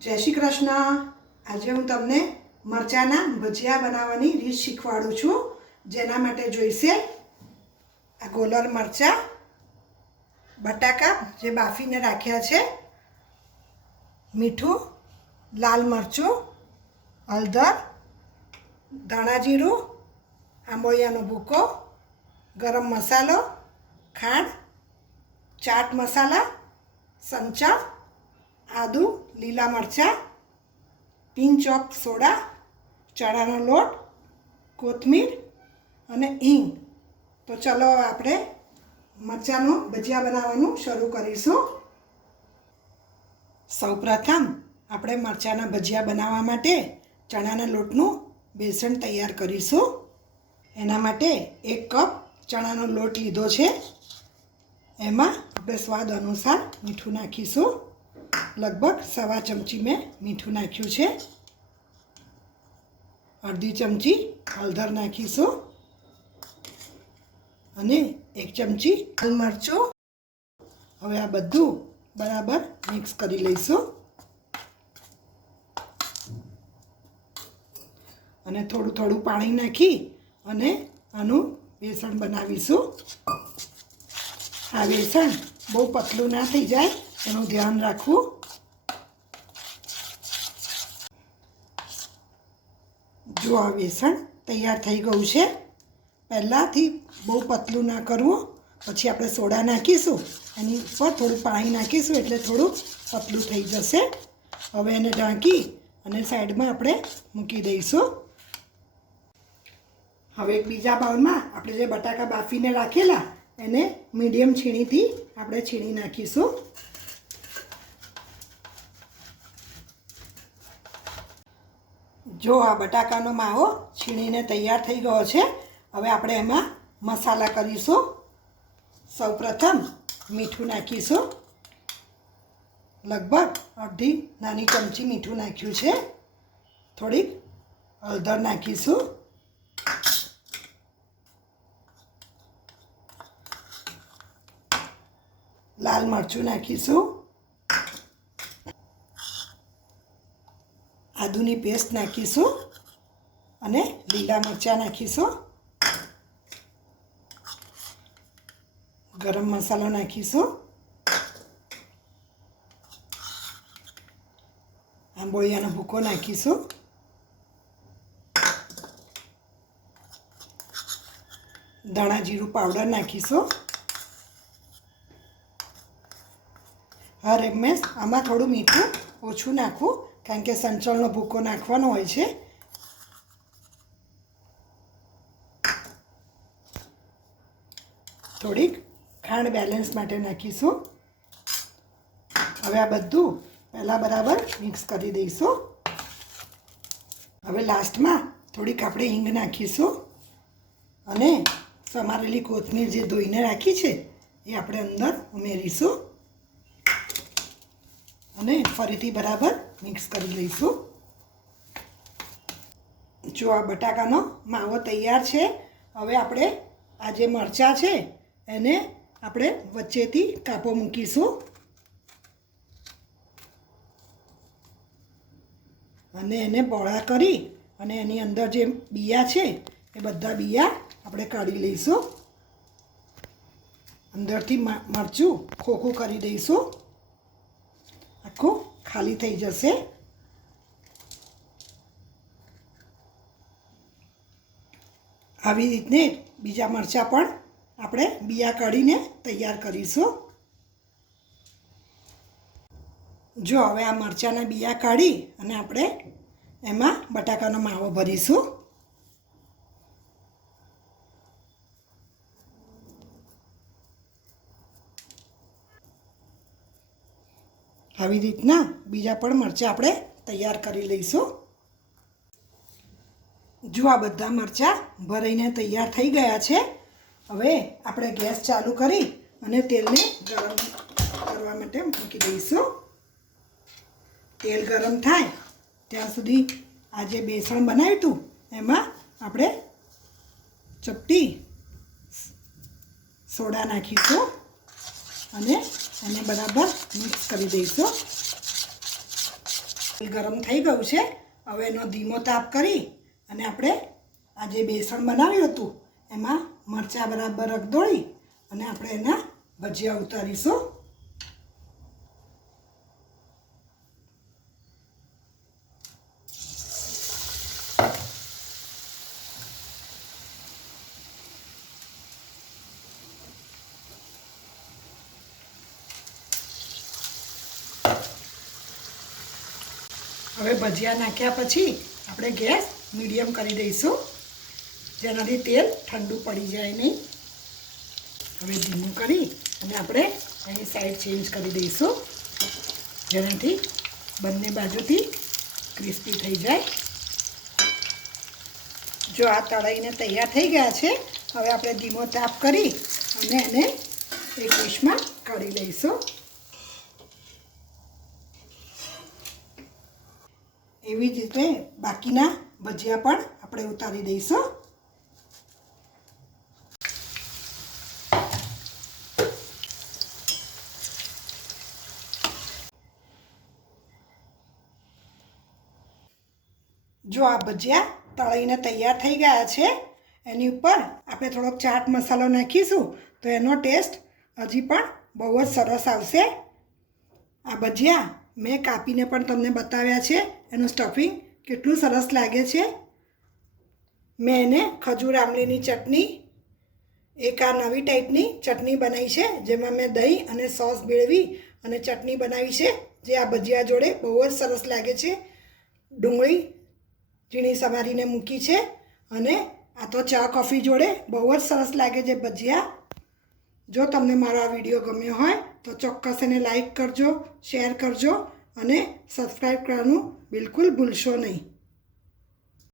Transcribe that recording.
જય શ્રી કૃષ્ણ। આજે હું તમને મરચાના ભજીયા બનાવવાની રીત શીખવાડું છું। જેના માટે જોઈશે આ ગોલર મરચાં, બટાકા જે બાફીને રાખ્યા છે, મીઠું, લાલ મરચું, હળદર, ધાણા જીરું, આંબોળિયાનો ભૂકો, ગરમ મસાલો, ખાંડ, ચાટ મસાલા, સંચળ, આદુ, લીલા મરચાં, પિંચ ઓફ સોડા, ચણાનો લોટ, કોથમીર અને હિંગ। તો ચલો આપણે મરચાંનું ભજીયા બનાવવાનું શરૂ કરીશું। સૌપ્રથમ આપણે મરચાંના ભજીયા બનાવવા માટે ચણાના લોટનું બેસન તૈયાર કરીશું। એના માટે 1 કપ ચણાનો લોટ લીધો છે। એમાં આપણે સ્વાદ અનુસાર મીઠું નાખીશું। લગભગ 1/2 ચમચી મેં મીઠું નાખ્યું છે। અડધી ચમચી હળદર નાખીશું અને 1 ચમચી લાલ મરચું। હવે આ બધું બરાબર મિક્સ કરી લઈશું અને થોડું થોડું પાણી નાખી અને આનું બેસન બનાવીશું। આ બેસન બહુ પતલું ના થઈ જાય એનું ધ્યાન રાખવું। જો આ બેસન તૈયાર થઈ ગયું છે। પહેલાંથી બહુ પતલું ના કરવું, પછી આપણે સોડા નાખીશું, એની ઉપર થોડું પાણી નાખીશું એટલે થોડું પતલું થઈ જશે। હવે એને ઢાંકી અને સાઈડમાં આપણે મૂકી દઈશું। હવે એક બીજા બાઉલમાં આપણે જે બટાકા બાફીને રાખેલા એને મીડિયમ છીણીથી આપણે છીણી નાખીશું। જો આ બટાકાનો માવો છીણીને તૈયાર થઈ ગયો છે। હવે આપણે એમાં મસાલા કરીશું। સૌપ્રથમ મીઠું નાખીશું। લગભગ અડધી નાની ચમચી મીઠું નાખ્યું છે। થોડીક હળદર નાખીશું। લાલ મરચું નાખીશું। આદુની પેસ્ટ નાખીશું અને લીલા મરચાં નાખીશું। ગરમ મસાલો નાખીશું। આંબોળિયાનો ભૂકો નાખીશું। ધાણા જીરું પાવડર નાખીશું। હર એમએસ આમાં થોડું મીઠું ઓછું નાખવું, કારણ કે સંચળનો ભૂકો નાખવાનો હોય છે। થોડીક ખાંડ બેલેન્સ માટે નાખીશું। હવે આ બધું પહેલાં બરાબર મિક્સ કરી દઈશું। હવે લાસ્ટમાં થોડીક આપણે હિંગ નાખીશું અને સમારેલી કોથમીર જે ધોઈને રાખી છે એ આપણે અંદર ઉમેરીશું અને ફરીથી બરાબર મિક્સ કરી લઈશું। જો આ બટાકાનો માવો તૈયાર છે। હવે આપણે આ જે મરચાં છે એને આપણે વચ્ચેથી કાપો મૂકીશું અને એને પહોળા કરી અને એની અંદર જે બિયા છે એ બધા બિયા આપણે કાઢી લઈશું। અંદરથી મરચું ખોખું કરી દઈશું, આખું ખાલી થઈ જશે। આવી રીતને બીજા મરચાં પણ આપણે બિયા કાઢીને તૈયાર કરીશું। જો હવે આ મરચાંના બિયા કાઢી અને આપણે એમાં બટાકાનો માવો ભરીશું। આવી રીતના બીજા પણ મરચાં આપણે તૈયાર કરી લઈશું। જો આ બધા મરચાં ભરાઈને તૈયાર થઈ ગયા છે। હવે આપણે ગેસ ચાલુ કરી અને તેલને ગરમ કરવા માટે મૂકી દઈશું। તેલ ગરમ થાય ત્યાં સુધી આ જે બેસણ બનાવ્યું હતું એમાં આપણે ચપટી સોડા નાખીશું અને એને બરાબર મિક્સ કરી દઈશું। તેલ ગરમ થઈ ગયું છે. હવે એનો ધીમો તાપ કરી અને આપણે આ જે બેસન બનાવ્યું હતું એમાં મરચાં બરાબર રગદોળી અને આપણે એના ભજીયા ઉતારીશું. હવે ભજીયા નાખ્યા પછી આપણે ગેસ મીડિયમ કરી દઈશું, જેનાથી તેલ ઠંડુ પડી જાય નહીં. હવે ધીમું કરી અને આપણે એની સાઈડ ચેન્જ કરી દઈશું, જેનાથી બંને બાજુથી ક્રિસ્પી થઈ જાય. જો આ તળાઈને તૈયાર થઈ ગયા છે. હવે આપણે ધીમો તાપ કરી અને એને એક ડીશમાં કાઢી લઈશું. એવી જ રીતે બાકીના ભજીયા પણ આપણે ઉતારી દઈશું. જો આ ભજીયા તળીને તૈયાર થઈ ગયા છે. એની ઉપર આપણે થોડોક ચાટ મસાલો નાખીશું તો એનો ટેસ્ટ હજી પણ બહુ જ સરસ આવશે. આ ભજીયા મેં કાપીને પણ તમને બતાવ્યા છે. એનું સ્ટફિંગ કેટલું સરસ લાગે છે. મેં એને ખજૂર આમલીની ચટણી, એક આ નવી ટાઈપની ચટણી બનાવી છે, જેમાં મેં દહીં અને સોસ ભેળવી અને ચટણી બનાવી છે, જે આ ભજીયા જોડે બહુ જ સરસ લાગે છે. ડુંગળી ઝીણી સમારીને મૂકી છે અને આ તો ચા કોફી જોડે બહુ જ સરસ લાગે છે ભજીયા. જો તમને મારો આ વિડીયો ગમ્યો હોય તો ચોક્કસ એને લાઈક કરજો, શેર કરજો અને સબસ્ક્રાઈબ કરવાનું બિલકુલ ભૂલશો નહીં.